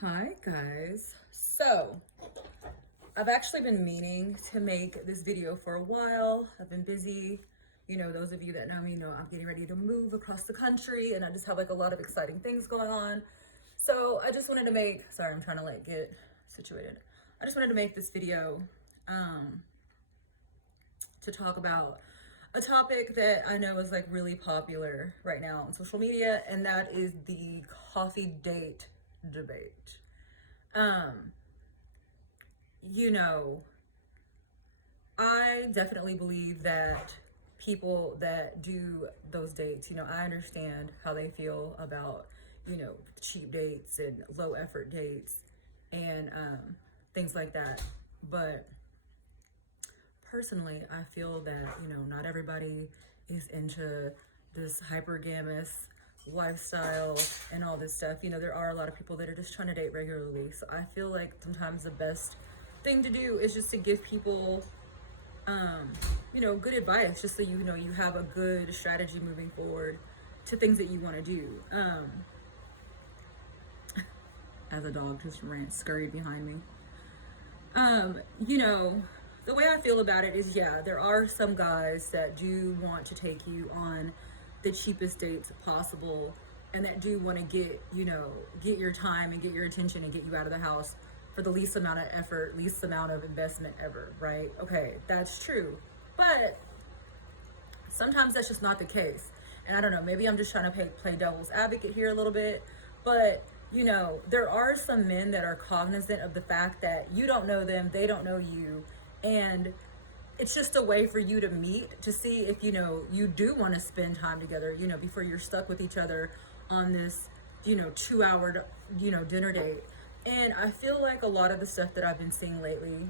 Hi guys. So I've actually been meaning to make this video for a while. I've been busy. You know, those of you that know me know I'm getting ready to move across the country and I just have like a lot of exciting things going on. So I just wanted to make, sorry, I'm trying to like get situated. I just wanted to make this video to talk about a topic that I know is like really popular right now on social media, and that is the coffee date debate. Um, you know, I definitely believe that people that do those dates, I understand how they feel about, cheap dates and low effort dates and things like that. But personally, I feel that, not everybody is into this hypergamous lifestyle and all this stuff. There are a lot of people that are just trying to date regularly. So I feel like sometimes the best thing to do is just to give people good advice, just so you have a good strategy moving forward to things that you want to do. As a dog just scurried behind me. The way I feel about it is, yeah, there are some guys that do want to take you on the cheapest dates possible and that do want to get your time and get your attention and get you out of the house for the least amount of effort, least amount of investment ever, right? Okay, that's true. But sometimes that's just not the case. And I don't know, maybe I'm just trying to play devil's advocate here a little bit. But, there are some men that are cognizant of the fact that you don't know them, they don't know you. And it's just a way for you to meet to see if, you do want to spend time together, before you're stuck with each other on this, 2 hour, dinner date. And I feel like a lot of the stuff that I've been seeing lately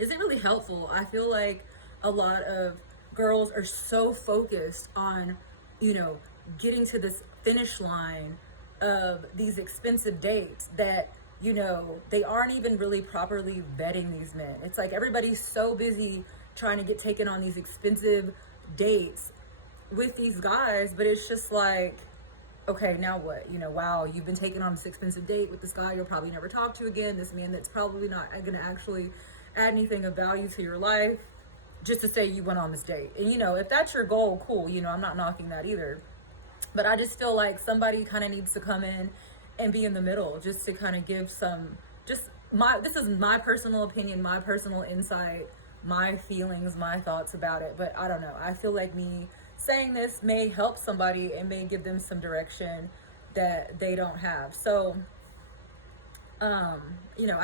isn't really helpful. I feel like a lot of girls are so focused on, getting to this finish line of these expensive dates that, they aren't even really properly vetting these men. It's like everybody's so busy trying to get taken on these expensive dates with these guys, but it's just like, okay, now what? Wow, you've been taken on this expensive date with this guy you'll probably never talk to again, this man that's probably not going to actually add anything of value to your life, just to say you went on this date. And, if that's your goal, cool, I'm not knocking that either. But I just feel like somebody kind of needs to come in and be in the middle, just to kind of give some, this is my personal opinion, my personal insight, my feelings, my thoughts about it. But I don't know, I feel like me saying this may help somebody and may give them some direction that they don't have. So I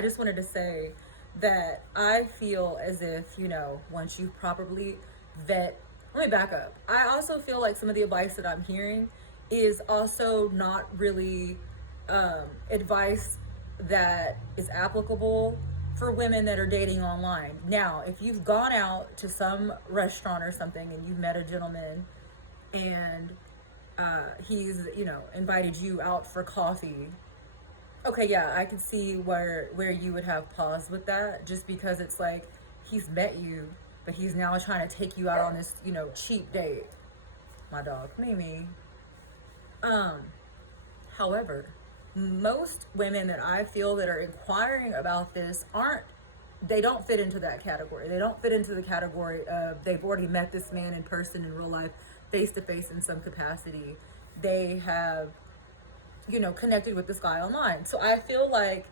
just wanted to say that I feel as if, once you properly vet, let me back up. I also feel like some of the advice that I'm hearing is also not really advice that is applicable for women that are dating online. Now, if you've gone out to some restaurant or something and you've met a gentleman and he's, invited you out for coffee, okay, yeah, I can see where you would have pause with that, just because it's like he's met you, but he's now trying to take you out on this, cheap date. My dog, Mimi. However, most women that I feel that are inquiring about this they don't fit into that category. They don't fit into the category of they've already met this man in person in real life, face to face in some capacity. They have, connected with this guy online. So I feel like,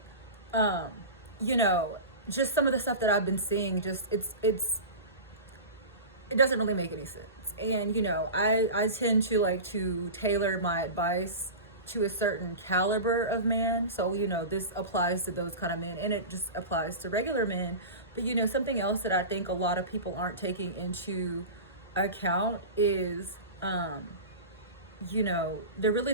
just some of the stuff that I've been seeing, just it doesn't really make any sense. And, I tend to like to tailor my advice to a certain caliber of man. So, this applies to those kind of men and it just applies to regular men. But, something else that I think a lot of people aren't taking into account is, there really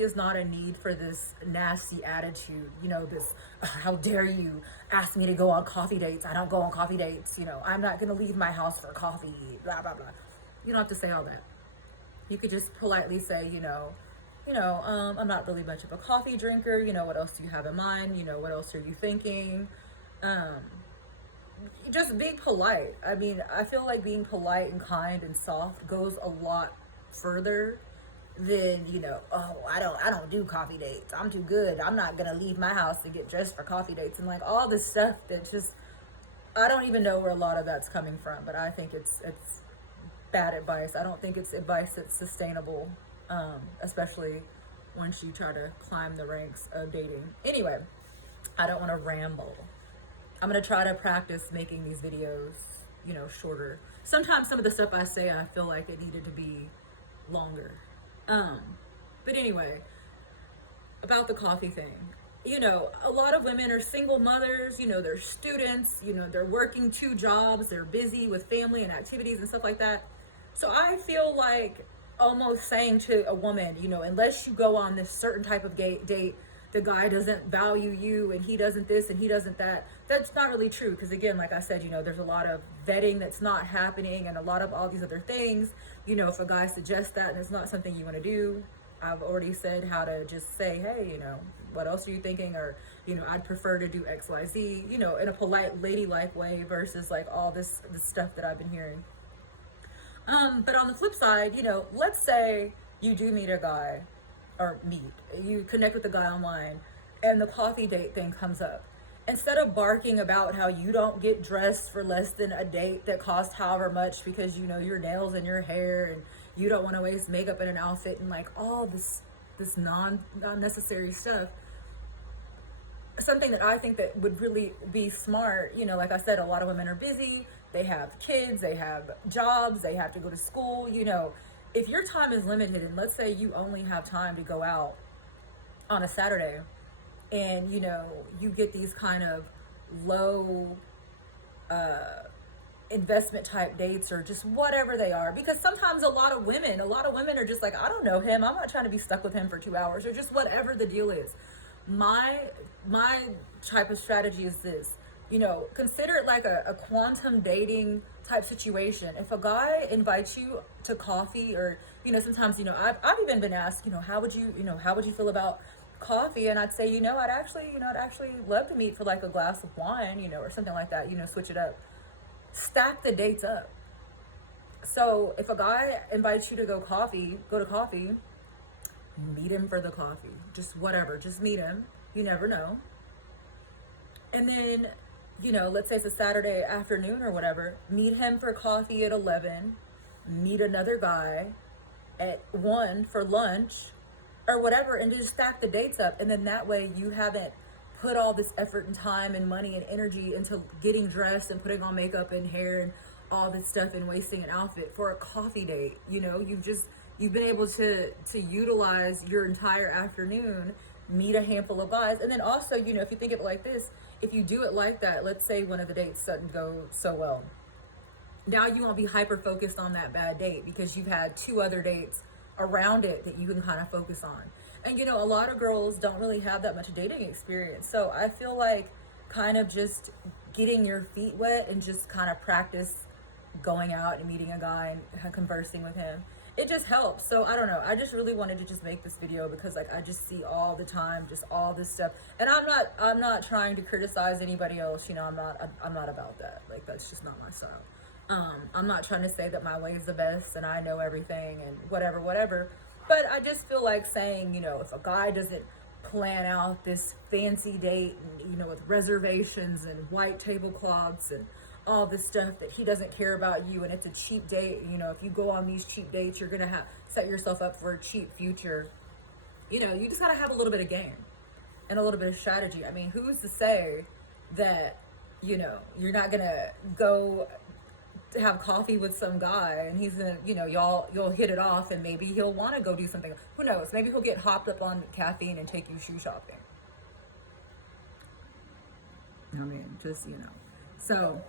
is not a need for this nasty attitude, this how dare you ask me to go on coffee dates, I don't go on coffee dates, I'm not gonna leave my house for coffee, blah blah blah. You don't have to say all that. You could just politely say, I'm not really much of a coffee drinker, what else do you have in mind, what else are you thinking? Just being polite. I mean, I feel like being polite and kind and soft goes a lot further then, you know, oh, I don't do coffee dates. I'm too good. I'm not gonna leave my house to get dressed for coffee dates, and like all this stuff that just, I don't even know where a lot of that's coming from, but I think it's bad advice. I don't think it's advice that's sustainable, especially once you try to climb the ranks of dating. Anyway, I don't want to ramble. I'm gonna try to practice making these videos, you know, shorter. Sometimes some of the stuff I say, I feel like it needed to be longer. But anyway, about the coffee thing. You know, a lot of women are single mothers, you know, they're students, you know, they're working 2 jobs, they're busy with family and activities and stuff like that. So I feel like almost saying to a woman, you know, unless you go on this certain type of date, the guy doesn't value you and he doesn't this and he doesn't that. That's not really true, because again, like I said, you know, there's a lot of vetting that's not happening and a lot of all these other things. You know, if a guy suggests that and it's not something you want to do, I've already said how to just say, hey, you know, what else are you thinking? Or, you know, I'd prefer to do XYZ, you know, in a polite, ladylike way versus like all this stuff that I've been hearing. But on the flip side, you know, let's say you do meet a guy, or you connect with the guy online, and the coffee date thing comes up. Instead of barking about how you don't get dressed for less than a date that costs however much because, you know, your nails and your hair and you don't want to waste makeup in an outfit and like all this non-necessary stuff, something that I think that would really be smart, you know, like I said, a lot of women are busy, they have kids, they have jobs, they have to go to school, you know. If your time is limited, and let's say you only have time to go out on a Saturday, and, you know, you get these kind of low investment type dates or just whatever they are, because sometimes a lot of women are just like, I don't know him, I'm not trying to be stuck with him for 2 hours, or just whatever the deal is. My type of strategy is this, you know, consider it like a quantum dating type situation. If a guy invites you to coffee, or, you know, sometimes, you know, I've even been asked, you know, how would you feel about coffee? And I'd say, you know, I'd actually love to meet for like a glass of wine, you know, or something like that, you know, switch it up. Stack the dates up. So if a guy invites you to go to coffee, meet him for the coffee. Just whatever, just meet him. You never know. And then, you know, let's say it's a Saturday afternoon or whatever, meet him for coffee at 11, meet another guy at 1 for lunch or whatever, and just stack the dates up. And then that way you haven't put all this effort and time and money and energy into getting dressed and putting on makeup and hair and all this stuff and wasting an outfit for a coffee date. You know, you've been able to utilize your entire afternoon, meet a handful of guys. And then also, you know, if you think of it like this, if you do it like that, let's say one of the dates doesn't go so well, now you won't be hyper focused on that bad date because you've had 2 other dates around it that you can kind of focus on. And, you know, a lot of girls don't really have that much dating experience. So I feel like kind of just getting your feet wet and just kind of practice going out and meeting a guy and conversing with him, it just helps. So I don't know, I just really wanted to just make this video because like I just see all the time just all this stuff, and I'm not trying to criticize anybody else, you know, I'm not about that. Like, that's just not my style. I'm not trying to say that my way is the best and I know everything and whatever. But I just feel like saying, you know, if a guy doesn't plan out this fancy date and, you know, with reservations and white tablecloths and all this stuff, that he doesn't care about you and it's a cheap date, you know, if you go on these cheap dates, you're going to set yourself up for a cheap future. You know, you just got to have a little bit of game and a little bit of strategy. I mean, who's to say that, you know, you're not going to go to have coffee with some guy and he's gonna, you know, you'll hit it off and maybe he'll want to go do something. Who knows? Maybe he'll get hopped up on caffeine and take you shoe shopping. I mean, just, you know. So,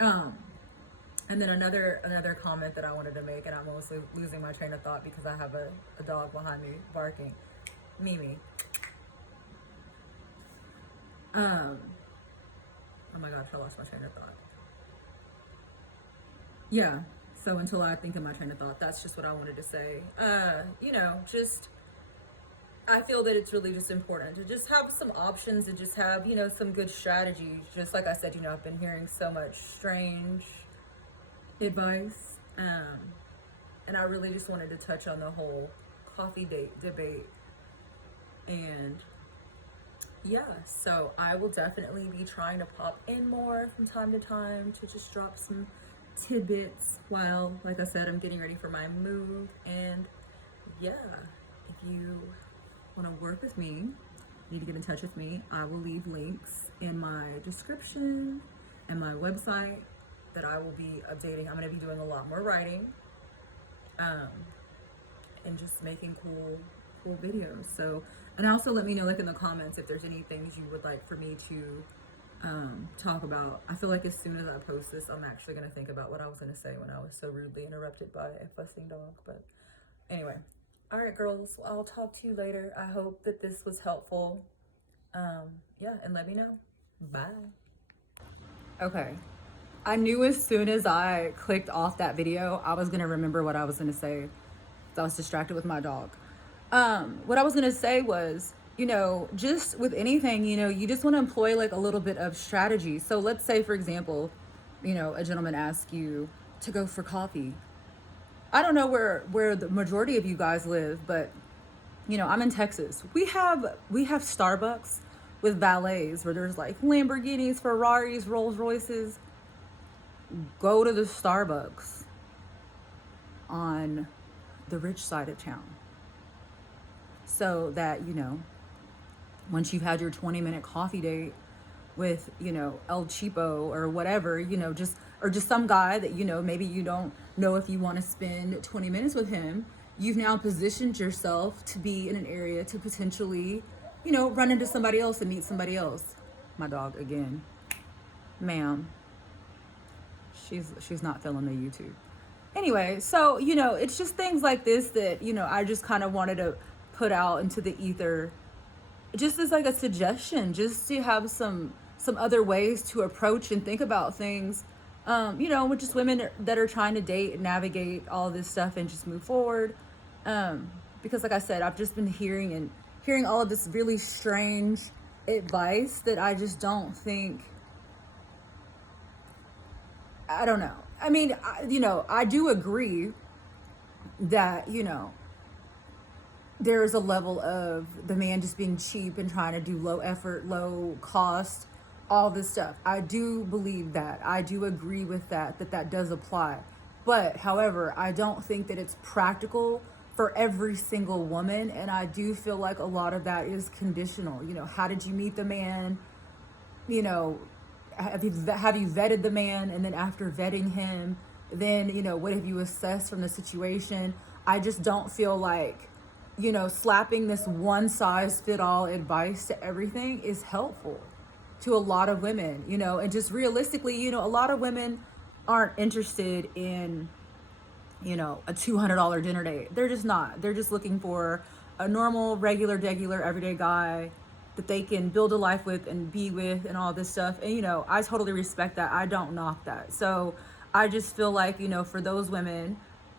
and then another comment that I wanted to make, and I'm mostly losing my train of thought because I have a dog behind me barking. Mimi. Oh my gosh, I lost my train of thought. Yeah, so until I think of my train of thought, that's just what I wanted to say. You know, just, I feel that it's really just important to just have some options and just have, you know, some good strategies. Just like I said, you know, I've been hearing so much strange advice. And I really just wanted to touch on the whole coffee date debate. And yeah, so I will definitely be trying to pop in more from time to time to just drop some tidbits while, like I said, I'm getting ready for my move. And yeah, if you want to work with me, need to get in touch with me, I will leave links in my description and my website that I will be updating. I'm going to be doing a lot more writing, and just making cool videos. So, and also let me know, like, in the comments, if there's any things you would like for me to talk about. I feel like as soon as I post this, I'm actually going to think about what I was going to say when I was so rudely interrupted by a fussing dog. But anyway, all right, girls, I'll talk to you later. I hope that this was helpful. Yeah, and let me know. Bye. Okay. I knew as soon as I clicked off that video, I was going to remember what I was going to say. I was distracted with my dog. What I was going to say was, you know, just with anything, you know, you just want to employ like a little bit of strategy. So let's say, for example, you know, a gentleman asks you to go for coffee. I don't know where the majority of you guys live, but you know, I'm in Texas. We have Starbucks with valets where there's like Lamborghinis, Ferraris, Rolls Royces. Go to the Starbucks on the rich side of town, so that, you know, once you've had your 20-minute coffee date with, you know, El Cheapo or whatever, you know, just some guy that, you know, maybe you don't know if you want to spend 20 minutes with him, you've now positioned yourself to be in an area to potentially, you know, run into somebody else and meet somebody else. My dog again. Ma'am, she's not feeling the YouTube. Anyway, so, you know, it's just things like this that, you know, I just kind of wanted to put out into the ether, just as like a suggestion, just to have some other ways to approach and think about things, you know, with just women that are trying to date and navigate all this stuff and just move forward. Because like I said, I've just been hearing all of this really strange advice that I just don't think, I don't know. I mean, you know, I do agree that, you know, there's a level of the man just being cheap and trying to do low effort, low cost, all this stuff. I do believe that. I do agree with that does apply. But however, I don't think that it's practical for every single woman. And I do feel like a lot of that is conditional. You know, how did you meet the man? You know, have you vetted the man? And then after vetting him, then, you know, what have you assessed from the situation? I just don't feel like, you know, slapping this one size fit all advice to everything is helpful to a lot of women, you know. And just realistically, you know, a lot of women aren't interested in, you know, a $200 dinner date. They're just not. They're just looking for a normal, regular, everyday guy that they can build a life with and be with and all this stuff. And, you know, I totally respect that. I don't knock that. So I just feel like, you know, for those women,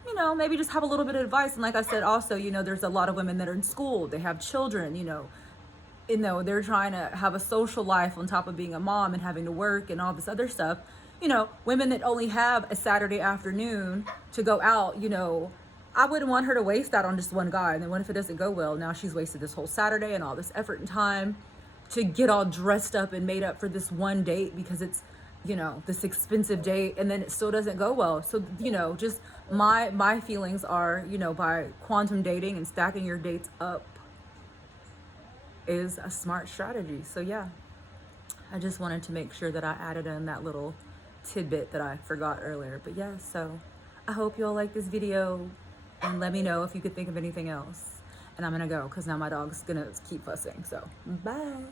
you know, maybe just have a little bit of advice. And like I said, also, you know, there's a lot of women that are in school, they have children, you know, they're trying to have a social life on top of being a mom and having to work and all this other stuff. You know, women that only have a Saturday afternoon to go out, you know, I wouldn't want her to waste that on just one guy. And then what if it doesn't go well? Now she's wasted this whole Saturday and all this effort and time to get all dressed up and made up for this one date because it's, you know, this expensive date, and then it still doesn't go well. So, you know, just my feelings are, you know, by quantum dating and stacking your dates up is a smart strategy. So yeah, I just wanted to make sure that I added in that little tidbit that I forgot earlier. But yeah, so I hope you all like this video, and let me know if you could think of anything else. And I'm gonna go because now my dog's gonna keep fussing. So bye.